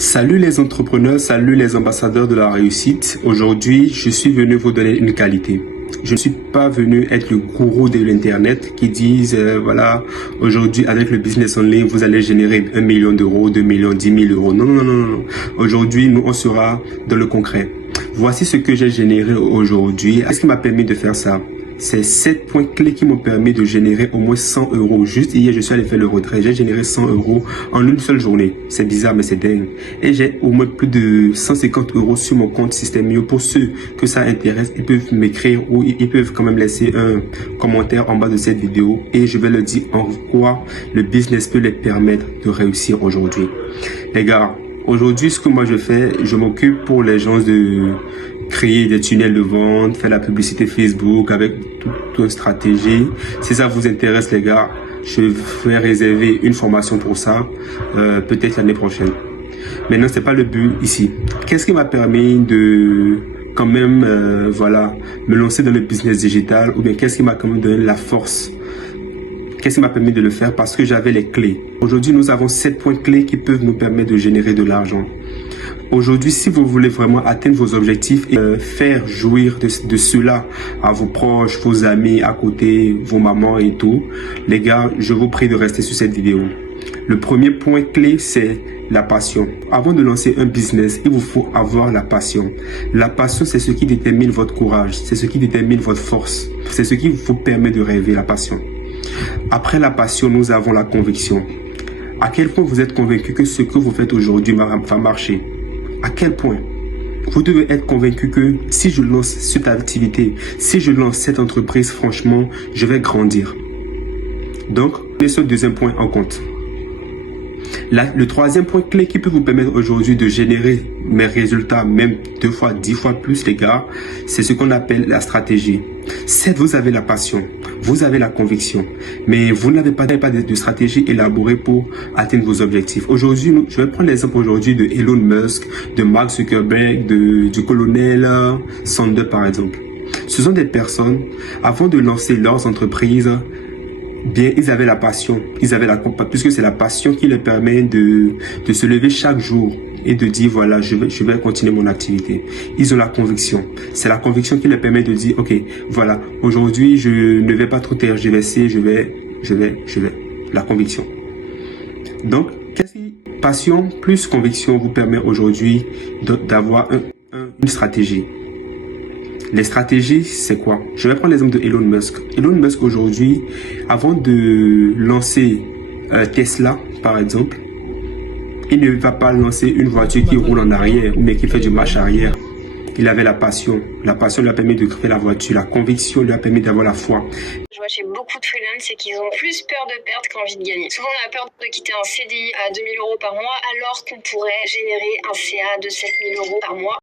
Salut les entrepreneurs, salut les ambassadeurs de la réussite. Aujourd'hui, je suis venu vous donner une qualité. Je ne suis pas venu être le gourou de l'internet qui disent voilà, aujourd'hui avec le business en ligne, vous allez générer 1 million d'euros, 2 millions, 10 000 euros. Non, non, non, non, non. Aujourd'hui, nous, on sera dans le concret. Voici ce que j'ai généré aujourd'hui. Qu'est-ce qui m'a permis de faire ça? C'est 7 points clés qui m'ont permis de générer au moins 100 euros. Juste hier, je suis allé faire le retrait. J'ai généré 100 euros en une seule journée. C'est bizarre, mais c'est dingue. Et j'ai au moins plus de 150 euros sur mon compte Systemio. Pour ceux que ça intéresse, ils peuvent m'écrire ou ils peuvent quand même laisser un commentaire en bas de cette vidéo. Et je vais leur dire en quoi le business peut les permettre de réussir aujourd'hui. Les gars, aujourd'hui, ce que moi je fais, je m'occupe pour les gens de créer des tunnels de vente, faire la publicité Facebook avec toute une stratégie. Si ça vous intéresse les gars, je vais réserver une formation pour ça, peut-être l'année prochaine. Maintenant, c'est pas le but ici. Qu'est-ce qui m'a permis de quand même voilà, me lancer dans le business digital, ou bien qu'est-ce qui m'a quand même donné la force? Qu'est-ce qui m'a permis de le faire? Parce que j'avais les clés. Aujourd'hui, nous avons 7 points clés qui peuvent nous permettre de générer de l'argent. Aujourd'hui, si vous voulez vraiment atteindre vos objectifs et faire jouir de cela à vos proches, vos amis à côté, vos mamans et tout, les gars, je vous prie de rester sur cette vidéo. Le premier point clé, c'est la passion. Avant de lancer un business, il vous faut avoir la passion. La passion, c'est ce qui détermine votre courage, c'est ce qui détermine votre force, c'est ce qui vous permet de rêver, la passion. Après la passion, nous avons la conviction. À quel point vous êtes convaincu que ce que vous faites aujourd'hui va marcher? À quel point? Vous devez être convaincu que si je lance cette activité, si je lance cette entreprise, franchement, je vais grandir. Donc, prenez ce deuxième point en compte. Le troisième point clé qui peut vous permettre aujourd'hui de générer mes résultats, même 2 fois, 10 fois plus, les gars, c'est ce qu'on appelle la stratégie. Certes, vous avez la passion, vous avez la conviction, mais vous n'avez pas de stratégie élaborée pour atteindre vos objectifs. Aujourd'hui, je vais prendre l'exemple aujourd'hui de Elon Musk, de Mark Zuckerberg, du colonel Sanders par exemple. Ce sont des personnes, avant de lancer leurs entreprises, bien, ils avaient la passion, puisque c'est la passion qui leur permet de se lever chaque jour et de dire voilà, je vais continuer mon activité. Ils ont la conviction. C'est la conviction qui leur permet de dire ok, voilà, aujourd'hui je ne vais pas trop tergiverser, je vais. La conviction. Donc, passion plus conviction vous permet aujourd'hui d'avoir une stratégie. Les stratégies, c'est quoi? Je vais prendre l'exemple de Elon Musk. Elon Musk aujourd'hui, avant de lancer Tesla, par exemple, il ne va pas lancer une voiture qui roule en arrière ou mais qui fait du marche arrière. Il avait la passion. La passion lui a permis de créer la voiture. La conviction lui a permis d'avoir la foi. Je vois chez beaucoup de freelance, c'est qu'ils ont plus peur de perdre qu'envie de gagner. Souvent, on a peur de quitter un CDI à 2 000 euros par mois alors qu'on pourrait générer un CA de 7 000 euros par mois.